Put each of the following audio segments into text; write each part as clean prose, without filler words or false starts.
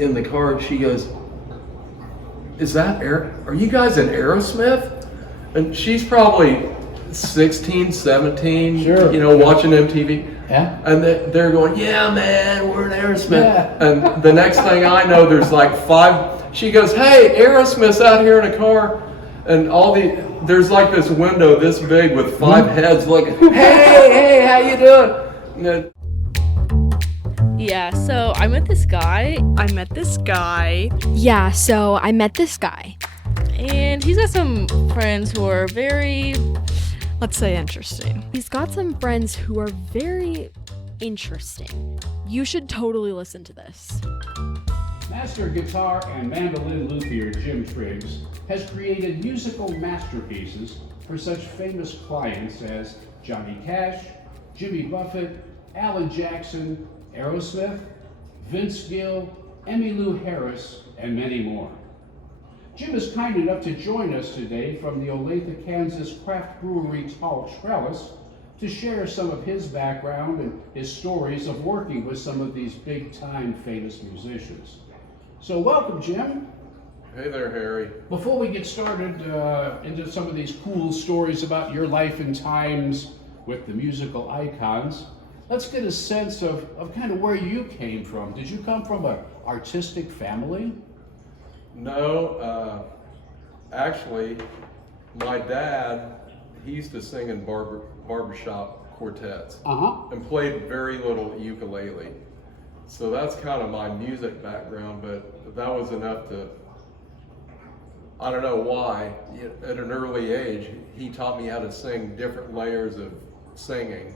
in the car, and she goes, are you guys in Aerosmith? And she's probably 16, 17, sure. Watching MTV. Yeah. And they're going, yeah, man, we're in Aerosmith. Yeah. And the next thing I know, there's like 5. She goes, hey, Aerosmith's out here in a car. And there's like this window this big with 5 heads looking, hey, how you doing? Yeah, so I met this guy. Yeah, so I met this guy. And he's got some friends who are very, let's say, interesting. He's got some friends who are very interesting. You should totally listen to this. Master guitar and mandolin luthier Jim Triggs has created musical masterpieces for such famous clients as Johnny Cash, Jimmy Buffett, Alan Jackson, Aerosmith, Vince Gill, Emmy Lou Harris, and many more. Jim is kind enough to join us today from the Olathe, Kansas craft brewery Tall Trellis to share some of his background and his stories of working with some of these big-time famous musicians. So welcome, Jim. Hey there, Harry. Before we get started into some of these cool stories about your life and times with the musical icons, let's get a sense of kind of where you came from. Did you come from an artistic family? No, actually, my dad, he used to sing in barbershop quartets and played very little ukulele. So that's kind of my music background, but that was enough to, I don't know why, at an early age, he taught me how to sing different layers of singing.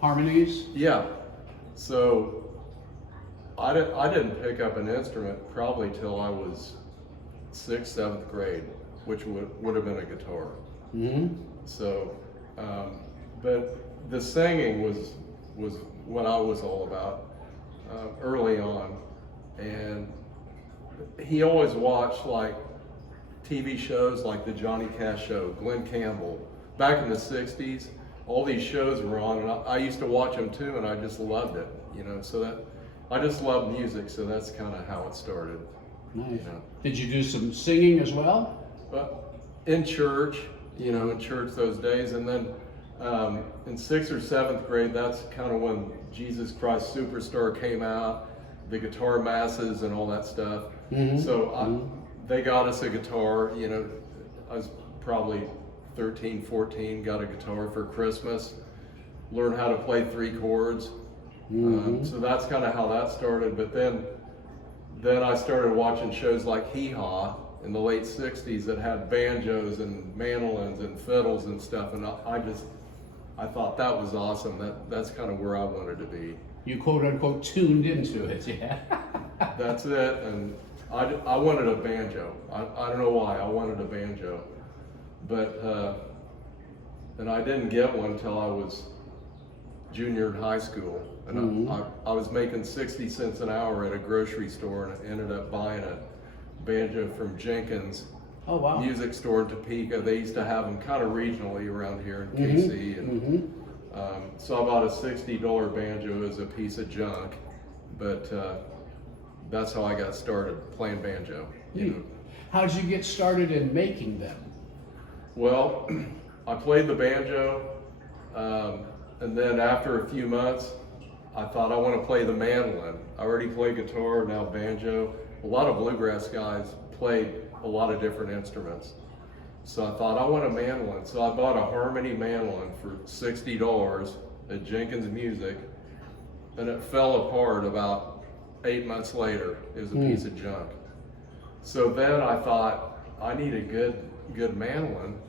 Harmonies? Yeah. So I didn't pick up an instrument probably till I was 6th, 7th grade, which would have been a guitar. Mm-hmm. So, but the singing was what I was all about early on. And he always watched like TV shows like the Johnny Cash show, Glenn Campbell. Back in the 60s, all these shows were on, and I used to watch them too, and I just loved it, so that I just love music, so that's kind of how it started. Nice. Did you do some singing as well? In church, in church those days, and then in 6th or 7th grade, that's kind of when Jesus Christ Superstar came out, the guitar masses and all that stuff. Mm-hmm. So they got us a guitar, I was probably 13, 14, got a guitar for Christmas, learned how to play 3 chords. Mm-hmm. So that's kind of how that started. But then I started watching shows like Hee Haw in the late 60s that had banjos and mandolins and fiddles and stuff. And I thought that was awesome. That's kind of where I wanted to be. You quote unquote tuned into it, yeah. That's it. And I wanted a banjo. I don't know why, I wanted a banjo. But, and I didn't get one until I was junior in high school. And I was making 60 cents an hour at a grocery store, and I ended up buying a banjo from Jenkins music store in Topeka. They used to have them kind of regionally around here in KC. And, so I bought a $60 banjo as a piece of junk, but that's how I got started playing banjo. How did you get started in making them? Well, I played the banjo, and then after a few months, I thought I want to play the mandolin. I already played guitar, now banjo. A lot of bluegrass guys played a lot of different instruments. So I thought I want a mandolin. So I bought a harmony mandolin for $60 at Jenkins Music, and it fell apart about 8 months later. It was a piece of junk. So then I thought, I need a good mandolin.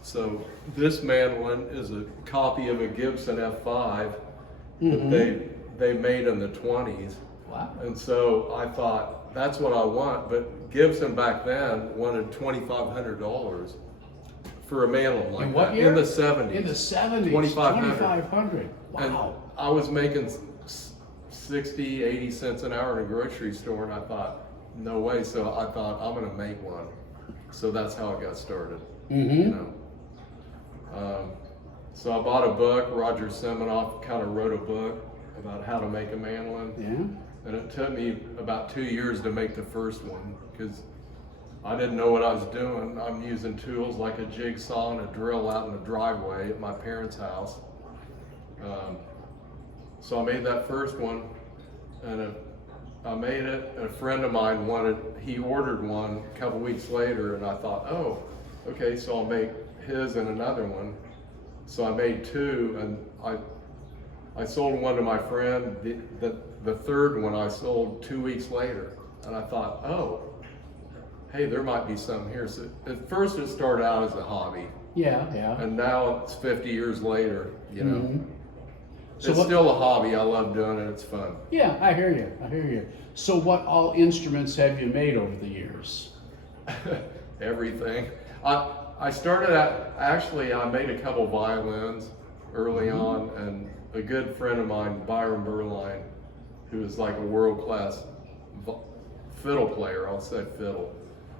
So this mandolin is a copy of a Gibson F5 that they made in the 20s. Wow. And so I thought, that's what I want, but Gibson back then wanted $2,500 for a mandolin like what that. Year? In the 70s. In the 70s. $2,500. Wow. And I was making 60, 80 cents an hour in a grocery store, and I thought, no way. So I thought, I'm gonna make one. So that's how it got started. So I bought a book. Roger Semenoff kind of wrote a book about how to make a mandolin. And it took me about 2 years to make the first one because I didn't know what I was doing. I'm using tools like a jigsaw and a drill out in the driveway at my parents' house. So I made that first one, and I made it. A friend of mine he ordered one a couple weeks later, and I thought, oh, okay, so I'll make his and another one. So I made two, and I sold one to my friend. The third one I sold 2 weeks later, and I thought, oh, hey, there might be something here. So at first it started out as a hobby. Yeah, yeah. And now it's 50 years later, you know. Mm-hmm. So it's still a hobby. I love doing it. It's fun. Yeah, I hear you. I hear you. So what all instruments have you made over the years? Everything. I started out, actually, I made a couple violins early on, and a good friend of mine, Byron Berline, who is like a world-class fiddle player, I'll say fiddle.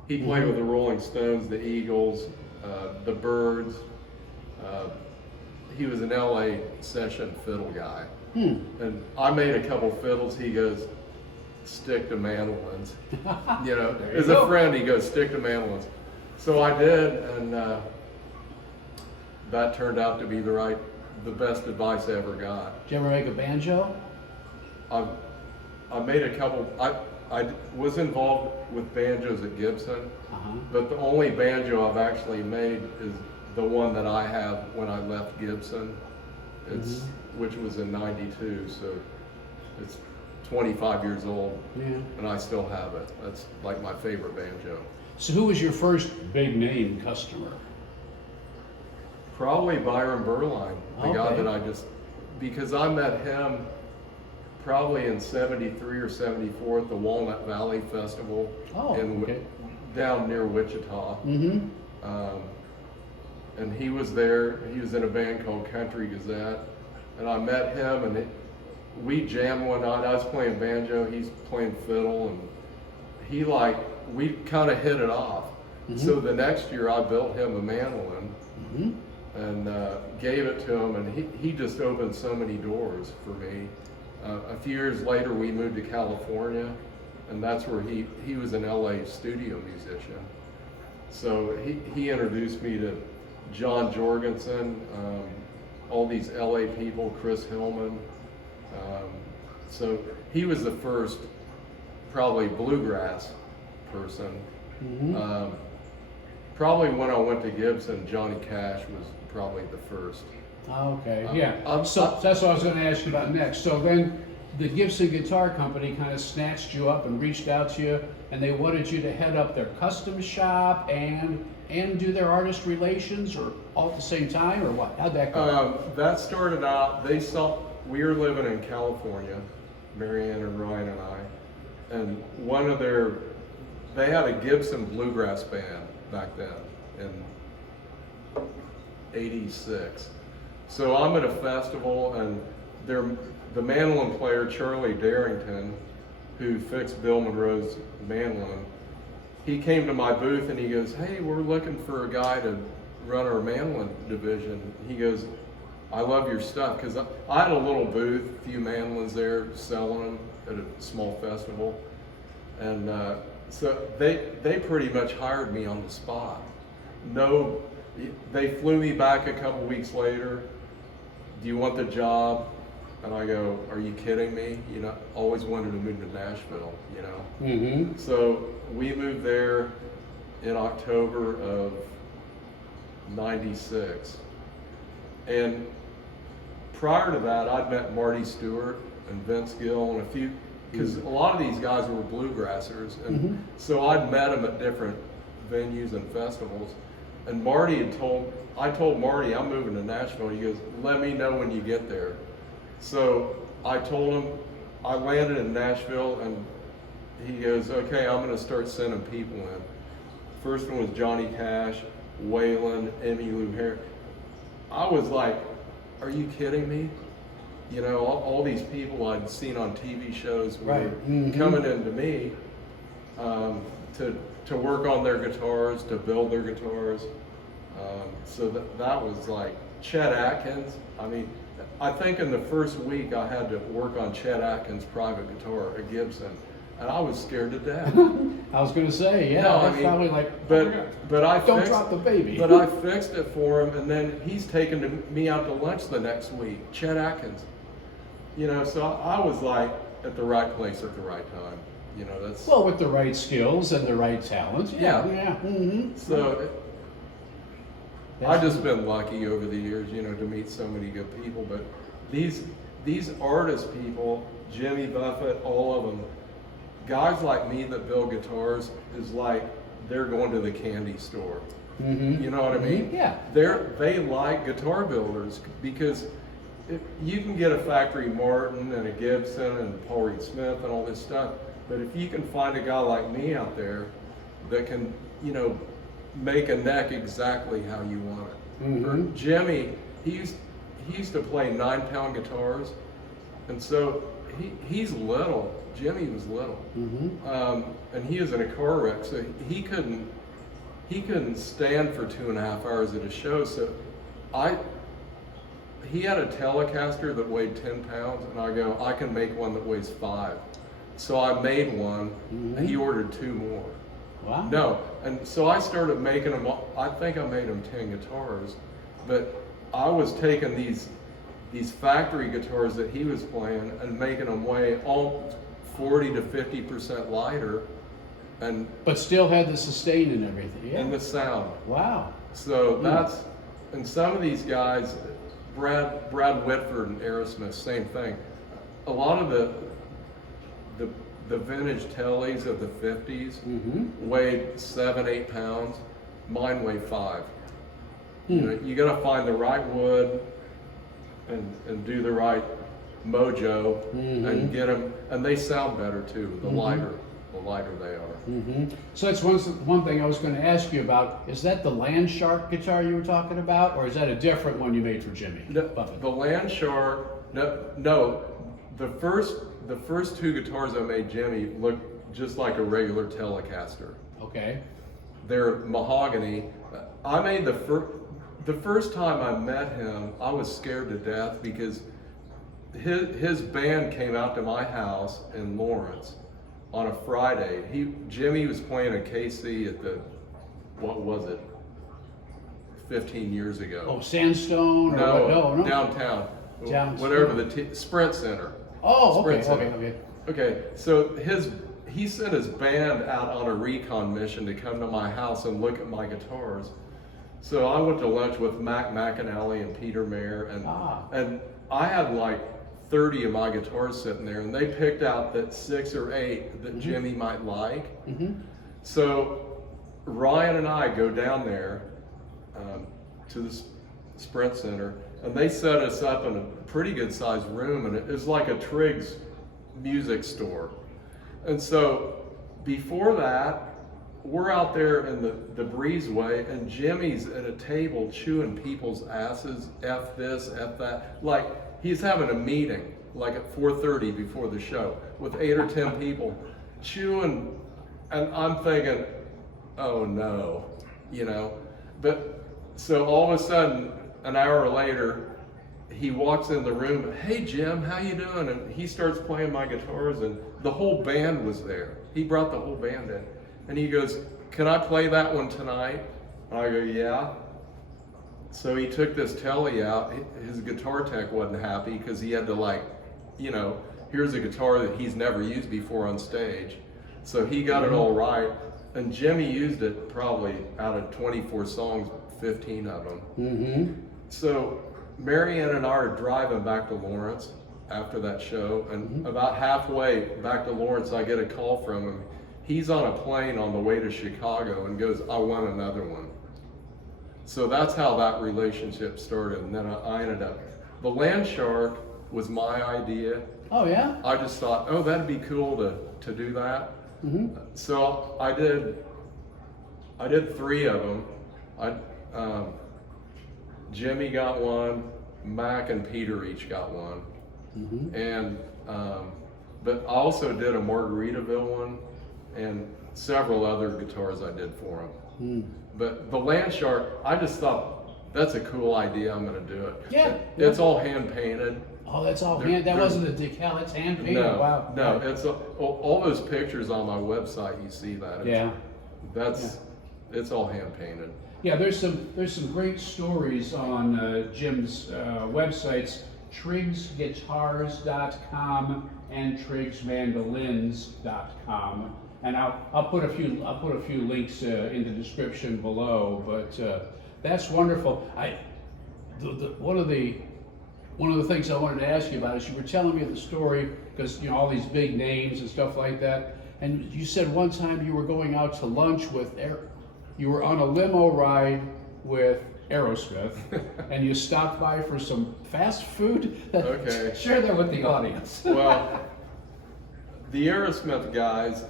He played with the Rolling Stones, the Eagles, the Byrds. He was an LA session fiddle guy. And I made a couple fiddles. He goes, stick to mandolins. You know, as a friend, he goes, stick to mandolins. So I did, and that turned out to be the best advice I ever got. Did you ever make a banjo? I made a couple. I was involved with banjos at Gibson, but the only banjo I've actually made is the one that I have when I left Gibson. Which was in '92, so it's 25 years old, and I still have it. That's like my favorite banjo. So who was your first big name customer? Probably Byron Berline, the guy that because I met him probably in '73 or '74 at the Walnut Valley Festival down near Wichita. And he was there. He was in a band called Country Gazette, and I met him, and we jammed one night. I was playing banjo, he's playing fiddle, and we kind of hit it off. So the next year I built him a mandolin and gave it to him, and he just opened so many doors for me. A few years later we moved to California, and that's where he was an LA studio musician. So he introduced me to John Jorgensen, all these LA people, Chris Hillman. So he was the first probably bluegrass person. Probably when I went to Gibson, Johnny Cash was probably the first. So that's what I was going to ask you about next. So then the Gibson Guitar Company kind of snatched you up and reached out to you, and they wanted you to head up their custom shop and do their artist relations, or all at the same time, or what? How'd that go? That started out, we were living in California, Marianne and Ryan and I, and they had a Gibson bluegrass band back then in '86. So I'm at a festival, and the mandolin player, Charlie Darrington, who fixed Bill Monroe's mandolin, he came to my booth and he goes, hey, we're looking for a guy to run our mandolin division. He goes, I love your stuff, because I had a little booth, a few mandolins there, selling them at a small festival. And so they pretty much hired me on the spot. They flew me back a couple weeks later. Do you want the job? And I go, are you kidding me? You know, always wanted to move to Nashville, you know? So we moved there in October of '96. And prior to that, I'd met Marty Stewart and Vince Gill and a few, because a lot of these guys were bluegrassers. And so I'd met them at different venues and festivals. And I told Marty, I'm moving to Nashville. He goes, let me know when you get there. So I told him, I landed in Nashville, and he goes, okay, I'm gonna start sending people in. First one was Johnny Cash, Waylon, Emmy Lou Harris. I was like, are you kidding me? You know, all these people I'd seen on TV shows were coming into me to work on their guitars, to build their guitars. So that was like Chet Atkins. I mean, I think in the first week I had to work on Chet Atkins' private guitar, a Gibson, and I was scared to death. I was going to say, yeah, No, I that's mean, probably like, oh my God. but I Don't fixed, drop the baby. But I fixed it for him, and then he's taken me out to lunch the next week. Chet Atkins, you know. So I was like at the right place at the right time. You know, that's Well, with the right skills and the right talents. Yeah. Mm-hmm. so. I've just been lucky over the years, you know, to meet so many good people. But these artist people, Jimmy Buffett, all of them, guys like me that build guitars is like they're going to the candy store. Mm-hmm. You know what I mean? Yeah. They like guitar builders because you can get a Factory Martin and a Gibson and Paul Reed Smith and all this stuff, but if you can find a guy like me out there that can, you know, make a neck exactly how you want it. Mm-hmm. Or Jimmy, he used to play 9-pound guitars, and so he's little. Jimmy was little, and he was in a car wreck, so he couldn't stand for 2.5 hours at a show. So he had a Telecaster that weighed 10 pounds, and I go, I can make one that weighs 5. So I made one, and he ordered 2 more. Wow. No, and so I started making them. I think I made him 10 guitars, but I was taking these factory guitars that he was playing and making them weigh all 40 to 50% lighter, and But still had the sustain and everything. Yeah. and the sound. Wow. So that's, and some of these guys, Brad Whitford and Aerosmith, same thing. A lot of the vintage tellies of the 50s weighed 7-8 pounds. Mine weigh 5. You know, you got to find the right wood and do the right mojo and get them, and they sound better too. The lighter they are. So that's one thing I was going to ask you about. Is that the Land Shark guitar you were talking about, or is that a different one you made for Jimmy Buffett? The Land Shark. No. The first 2 guitars I made Jimmy looked just like a regular Telecaster. Okay. They're mahogany. I made the first time I met him, I was scared to death because his band came out to my house in Lawrence on a Friday. Jimmy was playing a KC at the, what was it, 15 years ago. Oh, Sandstone? Or No, no. downtown. Downtown. Whatever Sprint Center. Oh, okay, Sprint okay, Center. okay. Okay, so he sent his band out on a recon mission to come to my house and look at my guitars. So I went to lunch with Mac McAnally and Peter Mayer, and I had like 30 of my guitars sitting there, and they picked out that 6 or 8 that Jimmy might like. So Ryan and I go down there to the Sprint Center, and they set us up in a pretty good sized room, and it was like a Triggs music store. And so before that, we're out there in the breezeway, and Jimmy's at a table chewing people's asses, F this, F that. Like he's having a meeting, like at 4:30 before the show, with 8 or 10 people chewing, and I'm thinking, oh no, you know. But so all of a sudden, an hour later, he walks in the room, hey Jim, how you doing? And he starts playing my guitars, and the whole band was there. He brought the whole band in. And he goes, can I play that one tonight? And I go, yeah. So he took this telly out. His guitar tech wasn't happy because he had to, like, you know, here's a guitar that he's never used before on stage. So he got it all right. And Jimmy used it probably out of 24 songs, 15 of them. So Marianne and I are driving back to Lawrence after that show, and about halfway back to Lawrence, I get a call from him. He's on a plane on the way to Chicago and goes, I want another one. So that's how that relationship started, and then I ended up. The Land Shark was my idea. Oh yeah? I just thought, oh, that'd be cool to do that. So I did 3 of them. Jimmy got one, Mac and Peter each got one, and but I also did a Margaritaville one and several other guitars I did for him. But the Land Shark, I just thought that's a cool idea. I'm going to do it. Yeah. It's all hand painted. Oh, that's all hand. That wasn't a decal. It's hand painted. No, Wow. no, it's all those pictures on my website. You see that? It's all hand painted. Yeah, there's some great stories on Jim's websites, triggsguitars.com and triggsmandolins.com, and I'll put a few links in the description below. But that's wonderful. One of the things I wanted to ask you about is you were telling me the story because all these big names and stuff like that, and you said one time you were going out to lunch with you were on a limo ride with Aerosmith, and you stopped by for some fast food. Okay. Share that with the audience. Well, the Aerosmith guys,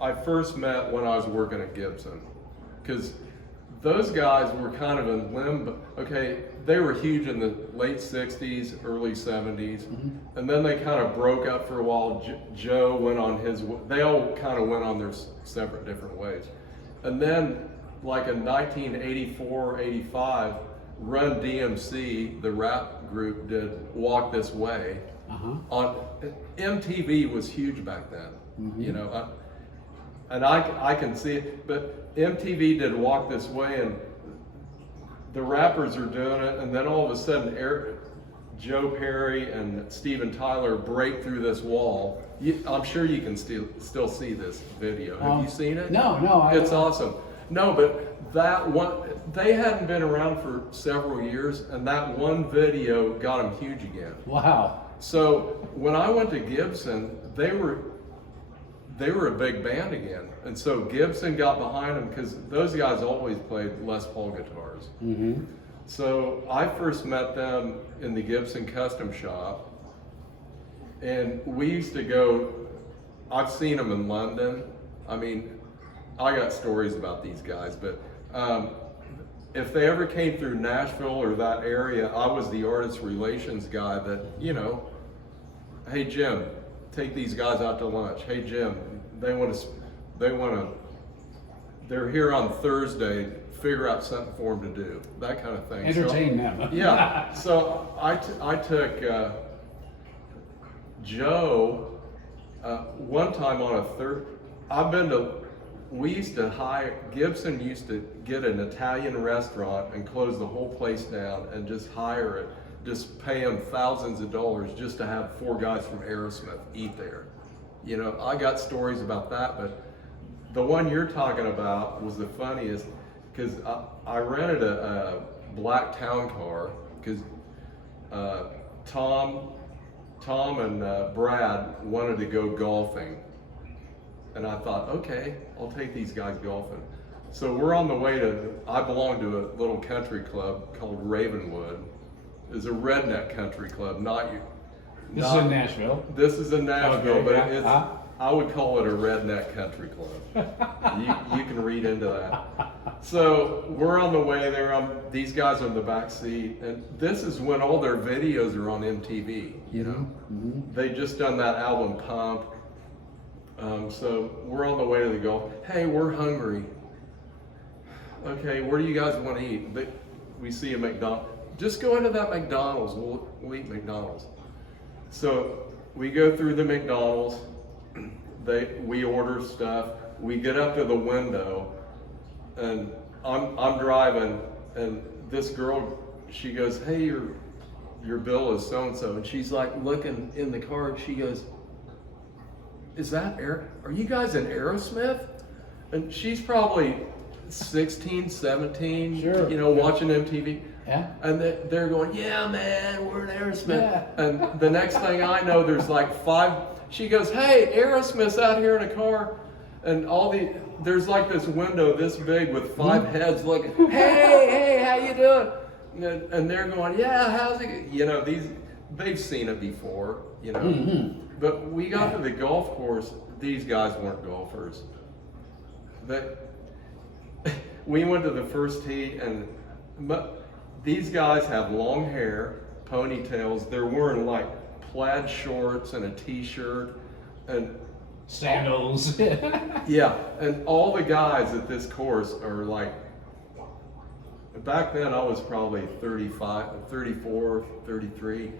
I first met when I was working at Gibson, because those guys were kind of in limbo. Okay, they were huge in the late 60s, early 70s, and then they kind of broke up for a while. Joe went on they all kind of went on their separate different ways. And then, like in 1984, 85, Run DMC, the rap group, did Walk This Way. On MTV was huge back then, and I can see it. But MTV did Walk This Way, and the rappers are doing it, and then all of a sudden, Joe Perry and Steven Tyler break through this wall. I'm sure you can still see this video. Have you seen it? No. It's awesome. No, but that one, they hadn't been around for several years, and that one video got them huge again. Wow. So when I went to Gibson, they were a big band again, and so Gibson got behind them because those guys always played Les Paul guitars. So I first met them in the Gibson Custom Shop, and we used to go. I've seen them in London. I mean, I got stories about these guys, but if they ever came through Nashville or that area, I was the artist relations guy that, hey Jim, take these guys out to lunch. Hey Jim, they're here on Thursday, figure out something for them to do, that kind of thing. Entertain them. Yeah, so I took Joe one time on Gibson used to get an Italian restaurant and close the whole place down and just hire it, just pay them thousands of dollars just to have 4 guys from Aerosmith eat there. I got stories about that, but the one you're talking about was the funniest, because I rented a black town car, because Tom and Brad wanted to go golfing. And I thought, okay, I'll take these guys golfing. So we're on the way I belong to a little country club called Ravenwood. It's a redneck country club, This is in Nashville. This is in Nashville, Okay, but I would call it a redneck country club. You can read into that. So we're on the way there. These guys are in the back seat, and this is when all their videos are on MTV. They just done that album Pump. So we're on the way to the golf. Hey, we're hungry. Okay, where do you guys want to eat? We see a McDonald's. Just go into that McDonald's. We'll eat McDonald's. So we go through the McDonald's. We order stuff. We get up to the window, and I'm driving, and this girl, she goes, "Hey, your bill is so and so," and she's like looking in the car, and she goes, are you guys in Aerosmith? And she's probably 16, 17, Sure. Watching MTV. Yeah. And they're going, "Yeah, man, we're in Aerosmith." Yeah. And the next thing I know, there's like 5. She goes, "Hey, Aerosmith's out here in a car," and there's like this window this big with 5 heads looking. Hey, how you doing? And they're going, "Yeah, how's it?" They've seen it before, But we got to the golf course. These guys weren't golfers. We went to the first tee, and these guys have long hair, ponytails. They're wearing like plaid shorts and a t-shirt and sandals. Yeah, and all the guys at this course are like back then I was probably 35, 34, 33.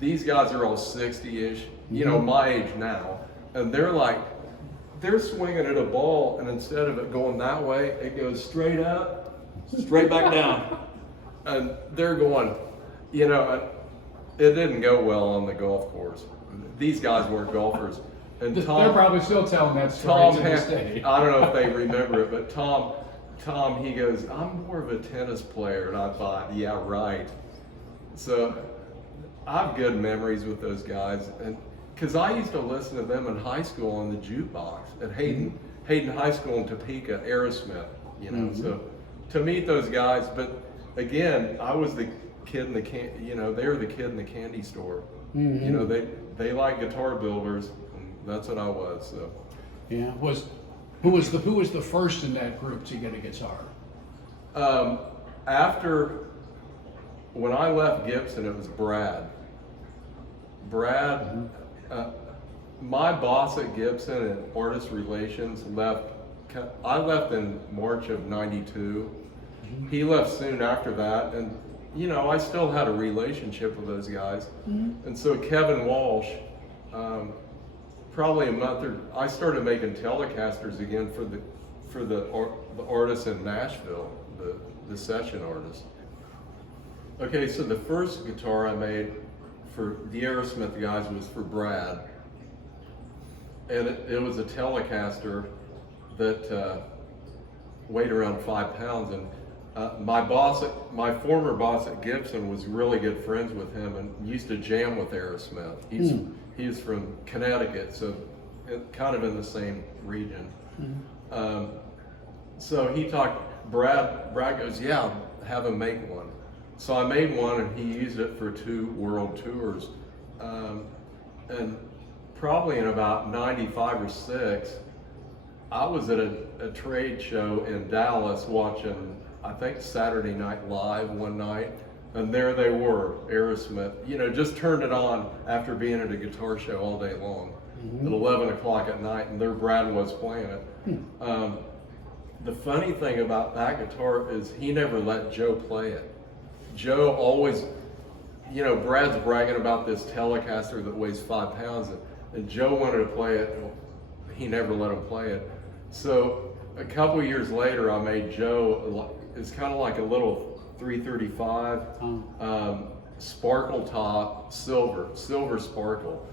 These guys are all 60-ish, you know, my age now. And they're swinging at a ball, and instead of it going that way, it goes straight up, straight back down. And they're going, you know, it didn't go well on the golf course. These guys weren't golfers. And Tom, They're probably still telling that story to this day. I don't know if they remember it, but Tom, he goes, I'm more of a tennis player. And I thought, yeah, right. So I have good memories with those guys. And because I used to listen to them in high school on the jukebox at Hayden High School in Topeka, Aerosmith, you know. So to meet those guys, but again, I was the kid in the they were the kid in the candy store. You know, they like guitar builders, and that's what I was. So Yeah. Who was the first in that group to get a guitar? After when I left Gibson, it was Brad. My boss at Gibson and Artist Relations left. I left in March of '92. He left soon after that, and you know, I still had a relationship with those guys. And so Kevin Walsh, probably a month or I started making Telecasters again for the artists in Nashville, the session artists. Okay, so the first guitar I made for the Aerosmith guys was for Brad, and it was a Telecaster that weighed around 5 pounds. And my former boss at Gibson was really good friends with him and used to jam with Aerosmith. He's from Connecticut, so kind of in the same region. So he talked, Brad goes, yeah, have him make one. So I made one, and he used it for 2 world tours. And probably in about 95 or 6, I was at a trade show in Dallas watching, I think, Saturday Night Live one night, and there they were, Aerosmith. You know, just turned it on after being at a guitar show all day long at 11 o'clock at night, and there Brad was playing it. The funny thing about that guitar is he never let Joe play it. Joe always, you know, Brad's bragging about this Telecaster that weighs 5 pounds, and Joe wanted to play it. He never let him play it. So a couple years later, I made Joe, it's kind of like a little 335, sparkle top, silver sparkle.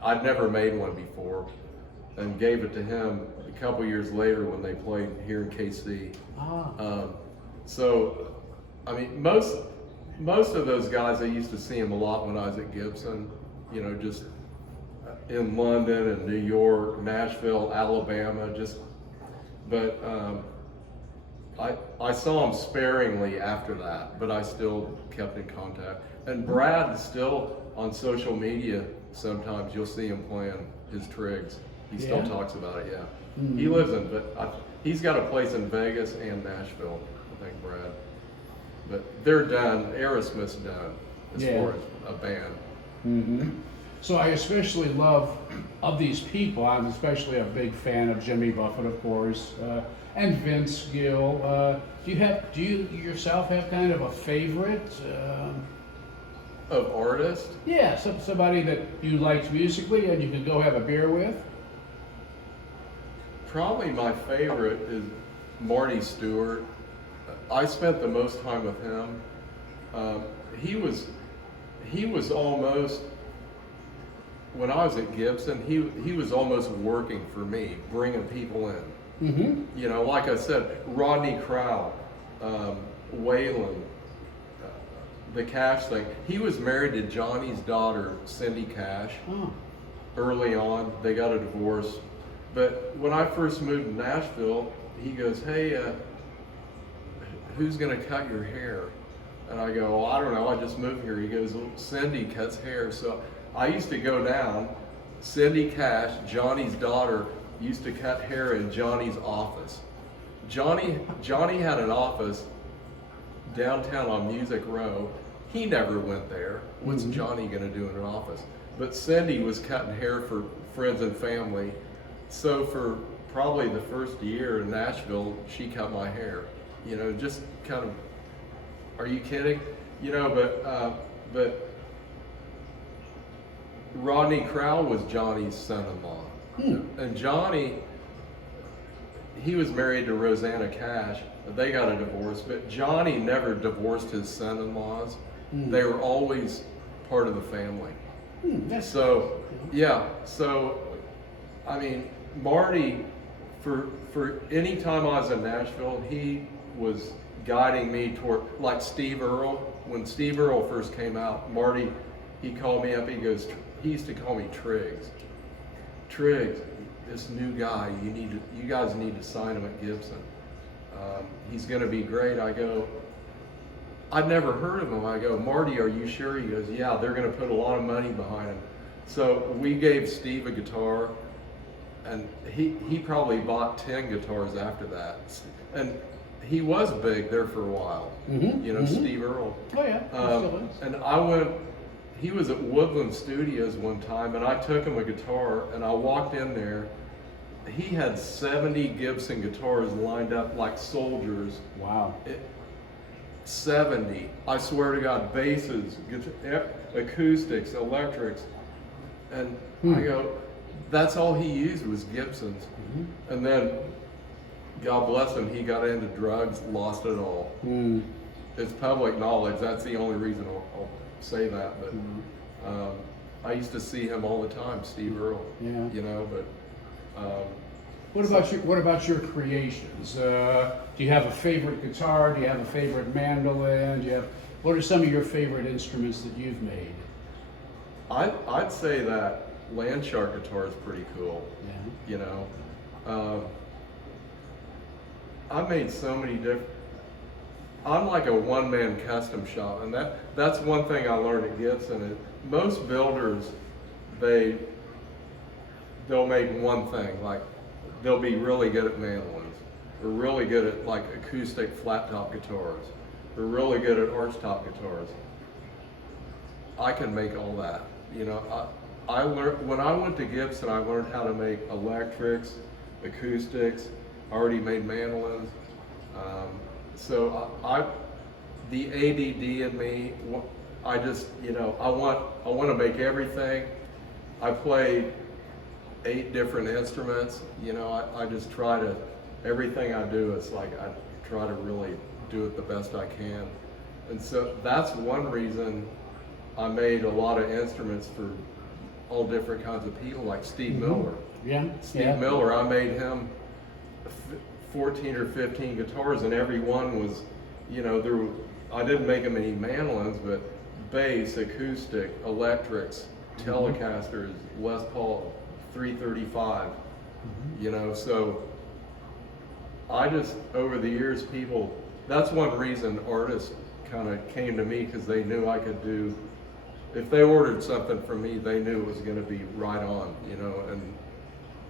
I'd never made one before, and gave it to him a couple years later when they played here in KC. So, I mean, most of those guys, I used to see them a lot when I was at Gibson, you know, just in London and New York, Nashville, Alabama, but I saw him sparingly after that, but I still kept in contact. And Brad is still on social media. Sometimes you'll see him playing his Triggs. He still talks about it, yeah. He lives he's got a place in Vegas and Nashville, I think, Brad. But they're done, Aerosmith's done as far as a band. So I especially love, of these people, I'm especially a big fan of Jimmy Buffett, of course, and Vince Gill. Do you yourself have kind of a favorite? Of artists? Yeah, somebody that you liked musically and you could go have a beer with? Probably my favorite is Marty Stewart. I spent the most time with him. He was almost, when I was at Gibson, he was almost working for me, bringing people in. You know, like I said, Rodney Crowell, Waylon, the Cash thing. He was married to Johnny's daughter, Cindy Cash. Early on, they got a divorce. But when I first moved to Nashville, he goes, hey, who's gonna cut your hair? And I go, well, I don't know, I just moved here. He goes, well, Cindy cuts hair. So I used to go down, Cindy Cash, Johnny's daughter, used to cut hair in Johnny's office. Johnny had an office downtown on Music Row. He never went there. What's Johnny gonna do in an office? But Cindy was cutting hair for friends and family. So for probably the first year in Nashville, she cut my hair. You know, just kind of are you kidding? You know, but Rodney Crowell was Johnny's son-in-law. And Johnny, he was married to Rosanna Cash. They got a divorce, but Johnny never divorced his son-in-laws. They were always part of the family. So, yeah, so, I mean, Marty, for any time I was in Nashville, he was guiding me toward, like Steve Earle. When Steve Earle first came out, Marty, he called me up, he used to call me Triggs. Triggs, this new guy, you guys need to sign him at Gibson. He's gonna be great. I go, I'd never heard of him. I go, Marty, are you sure? He goes, yeah, they're gonna put a lot of money behind him. So we gave Steve a guitar, and he probably bought 10 guitars after that. And he was big there for a while, you know, Steve Earle. Oh yeah, still is. And he was at Woodland Studios one time, and I took him a guitar, and I walked in there. He had 70 Gibson guitars lined up like soldiers. Wow. 70. I swear to God, basses, acoustics, electrics. And I go, that's all he used was Gibsons. And then, God bless him, he got into drugs, lost it all. It's public knowledge. That's the only reason I'll say that. But I used to see him all the time, Steve Earle. Yeah. You know, but. What about your creations? Do you have a favorite guitar? Do you have a favorite mandolin? What are some of your favorite instruments that you've made? I'd say that Landshark guitar is pretty cool. Yeah. You know, I made so many different. I'm like a one-man custom shop, and that's one thing I learned at Gibson. Is most builders, they'll make one thing, like they'll be really good at mandolins, or really good at like acoustic flat top guitars, or really good at arch top guitars. I can make all that. You know, I learned when I went to Gibson, I learned how to make electrics, acoustics. I already made mandolins. So the ADD in me, I just, you know, I want to make everything. I play 8 different instruments. You know, I just try to, everything I do, it's like I try to really do it the best I can. And so that's one reason I made a lot of instruments for all different kinds of people, like Steve Miller. Yeah. Steve Miller, I made him 14 or 15 guitars, and every one was, you know, I didn't make him any mandolins, but bass, acoustic, electrics, Telecasters, Les Paul 335, you know, so I just, over the years, that's one reason artists kind of came to me, because they knew I could do, if they ordered something from me, they knew it was going to be right on, you know, and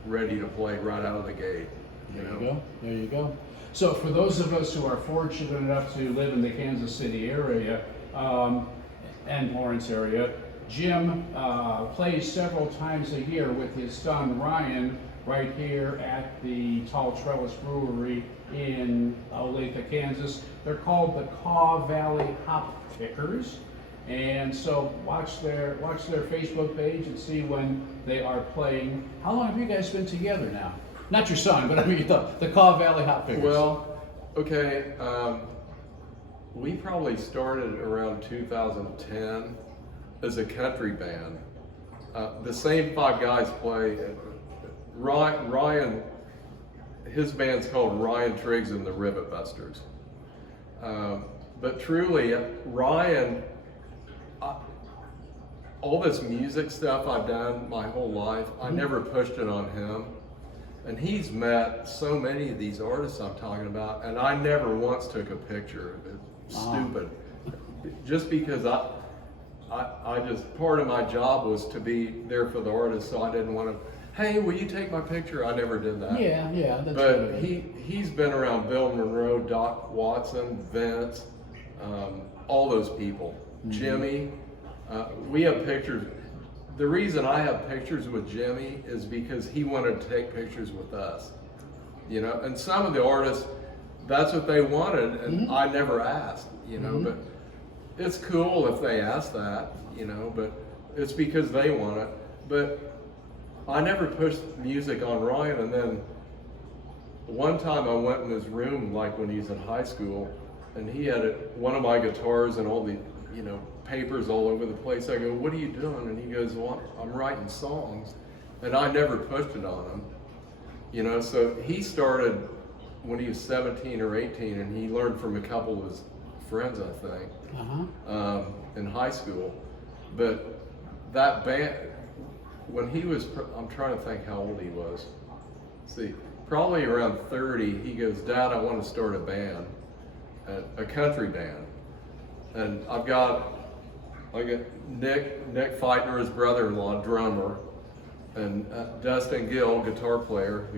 ready to play right out of the gate. There you go. So for those of us who are fortunate enough to live in the Kansas City area and Lawrence area, Jim plays several times a year with his son Ryan right here at the Tall Trellis Brewery in Olathe, Kansas. They're called the Kaw Valley Hop Pickers. And so watch their Facebook page and see when they are playing. How long have you guys been together now? Not your son, but I mean the Kaw Valley Hop Pickers. Well, okay, we probably started around 2010 as a country band. The same 5 guys play. Ryan, his band's called Ryan Triggs and the Rivet Busters. But truly, Ryan, all this music stuff I've done my whole life, I never pushed it on him. And he's met so many of these artists I'm talking about, and I never once took a picture. It's stupid. Just because I just, part of my job was to be there for the artist, so I didn't want to, hey, will you take my picture? I never did that. Yeah, that's But right. he's been around Bill Monroe, Doc Watson, Vince, all those people. Jimmy, we have pictures. The reason I have pictures with Jimmy is because he wanted to take pictures with us. You know, and some of the artists, that's what they wanted, and I never asked, you know, but it's cool if they ask that, you know, but it's because they want it. But I never pushed music on Ryan, and then one time I went in his room, like when he's in high school, and he had one of my guitars and all the, you know, papers all over the place. I go, "What are you doing?" And he goes, "Well, I'm writing songs." And I never pushed it on him, you know. So he started when he was 17 or 18, and he learned from a couple of his friends, I think, in high school. But that band, when he was, I'm trying to think how old he was. See, probably around 30, he goes, "Dad, I want to start a band, a country band." And I got Nick Feitner, his brother-in-law, drummer, and Dustin Gill, guitar player,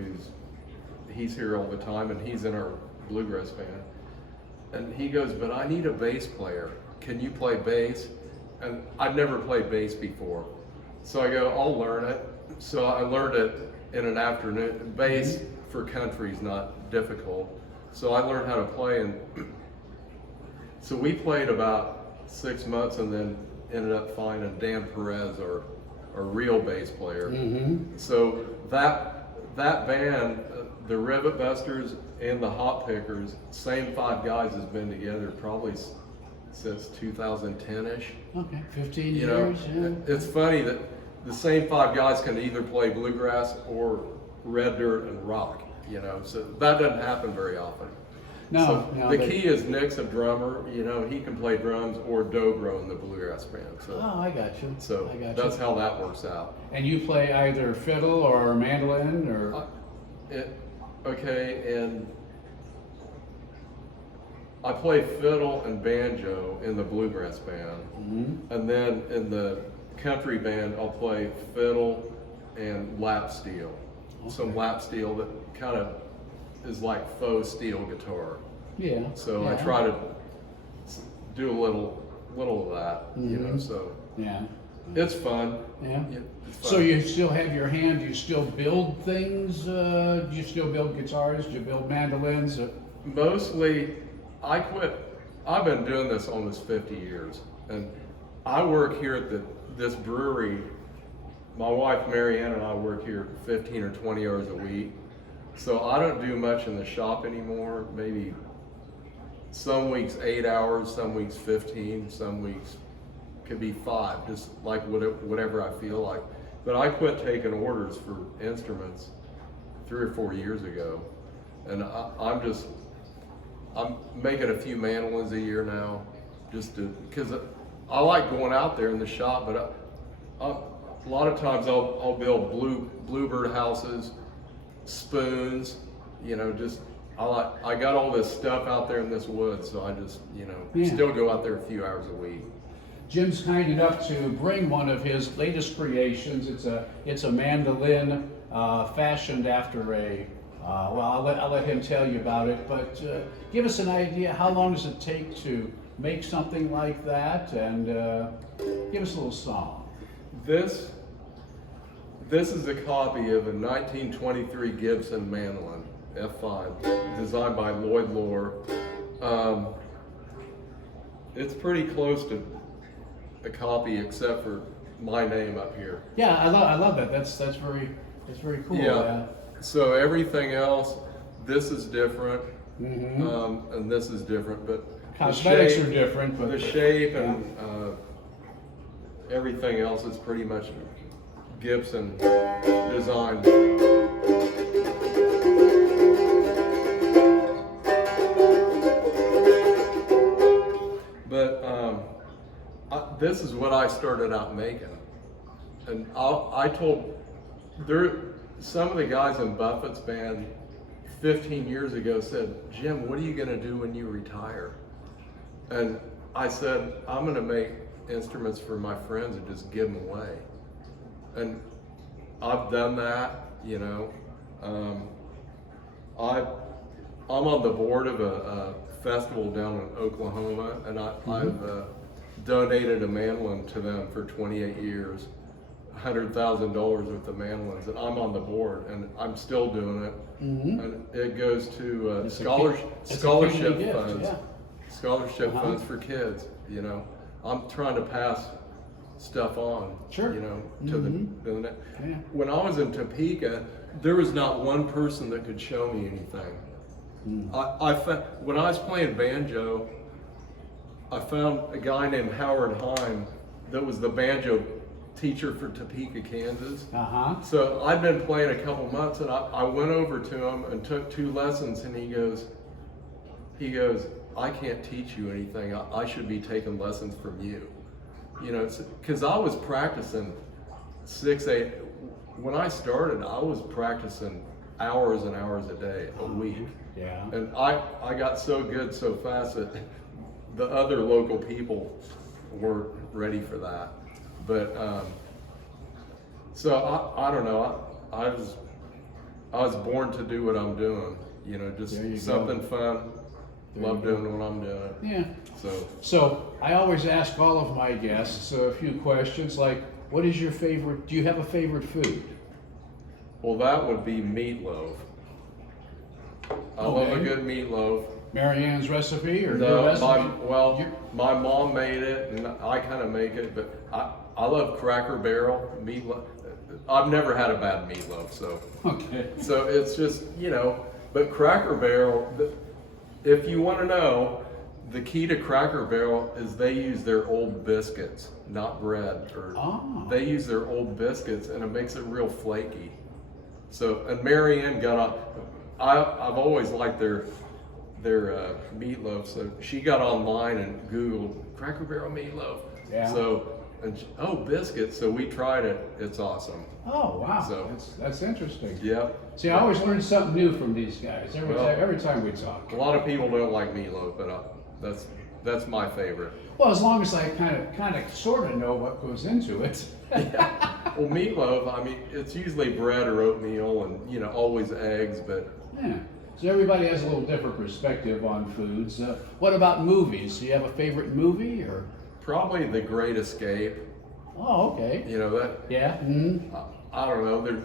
he's here all the time, and he's in our bluegrass band. And he goes, "But I need a bass player. Can you play bass?" And I'd never played bass before. So I go, "I'll learn it." So I learned it in an afternoon. Bass for country is not difficult. So I learned how to play, and so we played about 6 months, and then ended up finding Dan Perez, our real bass player. So that band, the Rivet Busters and the Hop Pickers, same 5 guys has been together probably since 2010-ish. Okay, 15 You years. know, it's funny that the same 5 guys can either play bluegrass or red dirt and rock, you know, so that doesn't happen very often. No, The key is Nick's a drummer, you know, he can play drums or dobro in the bluegrass band. So, Oh, I got you. so I got that's you. how that works out. And you play either fiddle or mandolin or? Okay, and I play fiddle and banjo in the bluegrass band, and then in the country band I'll play fiddle and lap steel. Some lap steel that kind of is like faux steel guitar. Yeah. So yeah. I try to do a little of that, you know. So Yeah. it's fun. Yeah. It's fun. So you still have your hand, do you still build things? Do you still build guitars? Do you build mandolins? Mostly, I quit. I've been doing this almost 50 years, and I work here at this brewery. My wife Marianne and I work here 15 or 20 hours a week, so I don't do much in the shop anymore. Maybe some weeks 8 hours, some weeks 15, some weeks could be 5, just like whatever I feel like. But I quit taking orders for instruments 3 or 4 years ago, and I'm making a few mandolins a year now, just because I like going out there in the shop. But a lot of times I'll build bluebird houses, spoons, you know. Just I got all this stuff out there in this woods, so I just still go out there a few hours a week. Jim's kind enough to bring one of his latest creations. It's a mandolin fashioned after a. Well, I'll let him tell you about it. But give us an idea. How long does it take to make something like that? And give us a little song. This is a copy of a 1923 Gibson mandolin F5, designed by Lloyd Lohr. It's pretty close to a copy, except for my name up here. Yeah, I love that. That's very cool. Yeah. So everything else, this is different, and this is different, but Cosmetics are different, but the shape and everything else is pretty much Gibson design. But this is what I started out making, and I told some of the guys in Buffett's band 15 years ago said, "Jim, what are you going to do when you retire?" And I said, "I'm going to make instruments for my friends and just give them away." And I've done that, you know. I'm on the board of a festival down in Oklahoma, and I've donated a mandolin to them for 28 years. $100,000 with the Mandolins, and I'm on the board, and I'm still doing it. And it goes to It's a scholarship kingly gift, funds, yeah. scholarship funds for kids. You know, I'm trying to pass stuff on. Sure. You know, to the Yeah. when I was in Topeka, there was not one person that could show me anything. When I was playing banjo, I found a guy named Howard Heim that was the banjo teacher for Topeka, Kansas. So I'd been playing a couple months, and I went over to him and took 2 lessons, and he goes, I can't teach you anything. I should be taking lessons from you. You know, because I was practicing 6, 8. When I started, I was practicing hours and hours a day, a week. Yeah. And I got so good so fast that the other local people weren't ready for that. But so I don't know. I was born to do what I'm doing. You know, just something fun. Love doing what I'm doing. Yeah. So I always ask all of my guests a few questions like, what is your favorite, do you have a favorite food? well, that would be meatloaf. I love a Okay. good meatloaf. Mary Ann's recipe or your No, recipe? my mom made it, and I kind of make it, but I love Cracker Barrel meatloaf. I've never had a bad meatloaf, so Okay. so it's just, you know. But Cracker Barrel, if you want to know, the key to Cracker Barrel is they use their old biscuits, not bread. They use their old biscuits, and it makes it real flaky. So, and Mary Ann got on. I've always liked their meatloaf, so she got online and Googled Cracker Barrel meatloaf. Yeah. So, biscuits. So we tried it. It's awesome. Oh, wow. So- That's interesting. Yep. See, I always learn something new from these guys Well- every time we talk. A lot of people don't like meatloaf, but that's my favorite. Well, as long as I kind of sort of know what goes into it. Well, meatloaf, I mean, it's usually bread or oatmeal and, you know, always eggs, but Yeah. So everybody has a little different perspective on foods. What about movies? Do you have a favorite movie or? probably The Great Escape. Oh, okay. You know, that, Yeah. I don't know,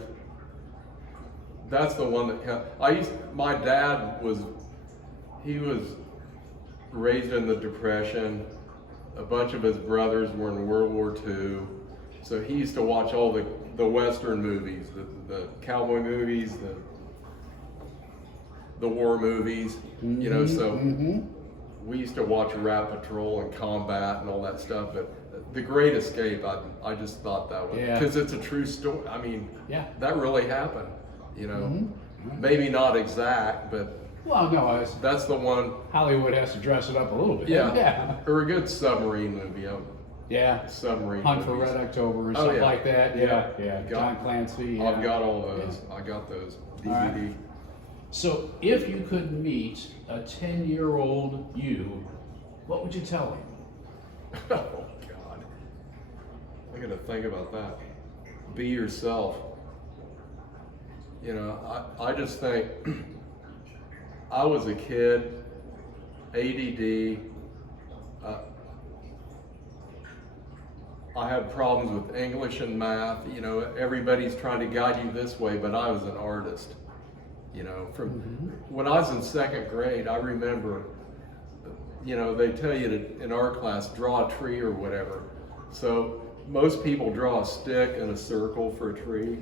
that's the one that my dad was raised in the Depression. A bunch of his brothers were in World War II. So he used to watch all the Western movies, the cowboy movies, the war movies, you know, so we used to watch Rat Patrol and Combat and all that stuff, but The Great Escape, I just thought that was, Yeah. because it's a true story. I mean, Yeah. that really happened, you know, maybe not exact, but Well, no, that's the one. Hollywood has to dress it up a little bit. Yeah. Yeah. Or a good submarine movie. Yeah. Submarine Hunt for movies. Red October or Oh, something yeah. like that. Yeah. Yeah. Got- John Clancy. Yeah. I've got all those. I got those DVD. All right. So if you could meet a 10-year-old you, what would you tell him? Oh God, I gotta think about that. Be yourself. You know, I just think I was a kid, ADD. I had problems with English and math. You know, everybody's trying to guide you this way, but I was an artist. You know, from when I was in second grade, I remember, you know, they tell you to, in our class, draw a tree or whatever. So most people draw a stick and a circle for a tree.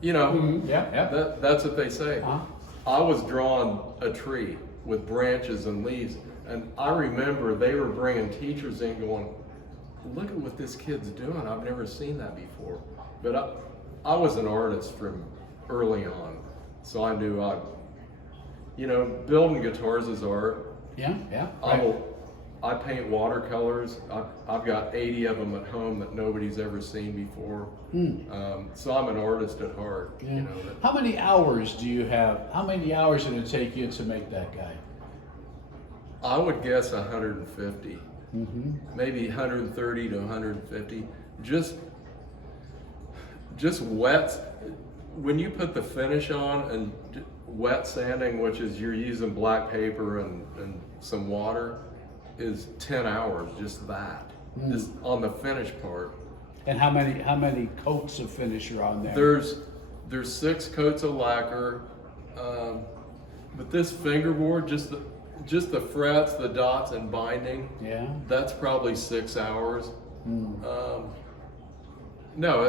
You know, Yeah. that's what they say. Uh-huh. I was drawing a tree with branches and leaves, and I remember they were bringing teachers in going, look at what this kid's doing. I've never seen that before. But I was an artist from early on, so I knew you know, building guitars is art. Yeah. I paint watercolors. I've got 80 of them at home that nobody's ever seen before. So I'm an artist at heart. Yeah. You know, How many hours do you have? How many hours did it take you to make that guy? I would guess 150, maybe 130 to 150. Just wet. When you put the finish on and wet sanding, which is you're using black paper and some water, is 10 hours. Just that, just on the finish part. And how many coats of finish are on there? There's 6 coats of lacquer, but this fingerboard, just the frets, the dots, and binding. Yeah. That's probably 6 hours. No,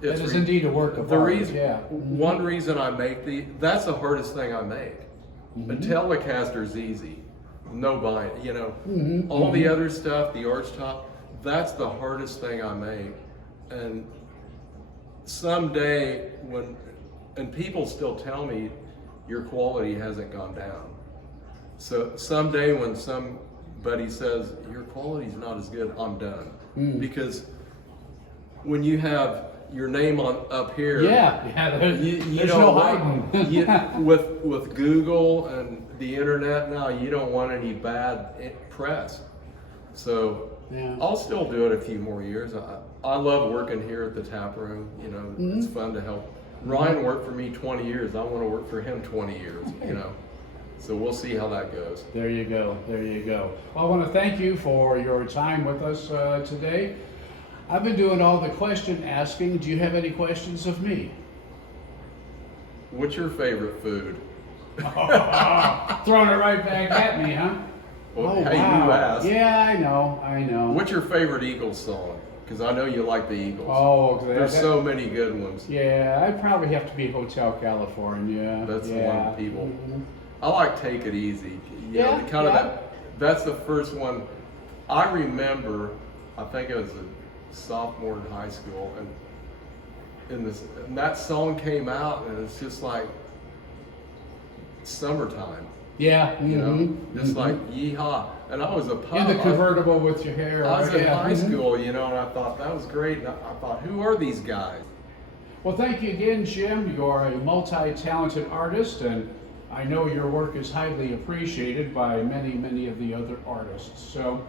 It is indeed a work of the art. reason. Yeah. One reason I make that's the hardest thing I make. A Telecaster's easy, no bind. You know, all the other stuff, the arch top, that's the hardest thing I make. And someday and people still tell me your quality hasn't gone down. So someday when somebody says your quality's not as good, I'm done. Because when you have your name up here, there's no hiding. with Google and the internet now, you don't want any bad press. So I'll still do it a few more years. I love working here at the tap room. You know, it's fun to help. Ryan worked for me 20 years. I want to work for him 20 years. You know, so we'll see how that goes. There you go. There you go. Well, I want to thank you for your time with us today. I've been doing all the question asking. Do you have any questions of me? What's your favorite food? Throwing it right back at me, huh? Well, Oh, hey, wow. you asked. Yeah, I know. What's your favorite Eagles song? Because I know you like the Eagles. Oh, There's so many good ones. Yeah, I'd probably have to be Hotel California. That's the one people. Mhm. I like Take It Easy. You know, that's the first one. I remember, I think it was a sophomore in high school, and that song came out, and it's just like summertime. Yeah. You know, just like yeehaw. And I was a pup. In the convertible with your hair. I was in high Mhm. school, you know, and I thought that was great. And I thought, who are these guys? Well, thank you again, Jim. You are a multi-talented artist, and I know your work is highly appreciated by many, many of the other artists. So,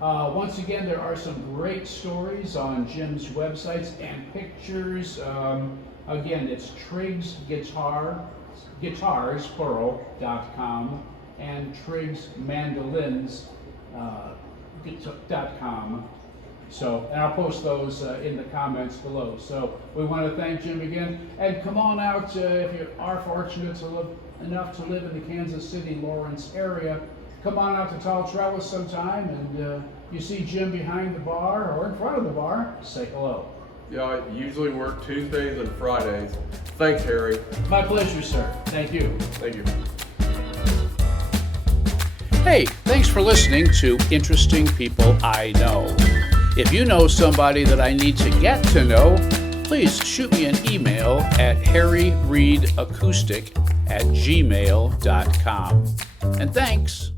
once again, there are some great stories on Jim's websites and pictures. Again, it's Triggs Guitars, plural.com, and Triggs Mandolins.com. So, and I'll post those in the comments below. So, we want to thank Jim again, and come on out if you are fortunate enough to live in the Kansas City, Lawrence area. Come on out to Tall Trellis sometime, and you see Jim behind the bar or in front of the bar, say hello. Yeah, I usually work Tuesdays and Fridays. Thanks, Harry. My pleasure, sir. Thank you. Thank you. Hey, thanks for listening to Interesting People I Know. If you know somebody that I need to get to know, please shoot me an email at harryreedacoustic@gmail.com. And thanks.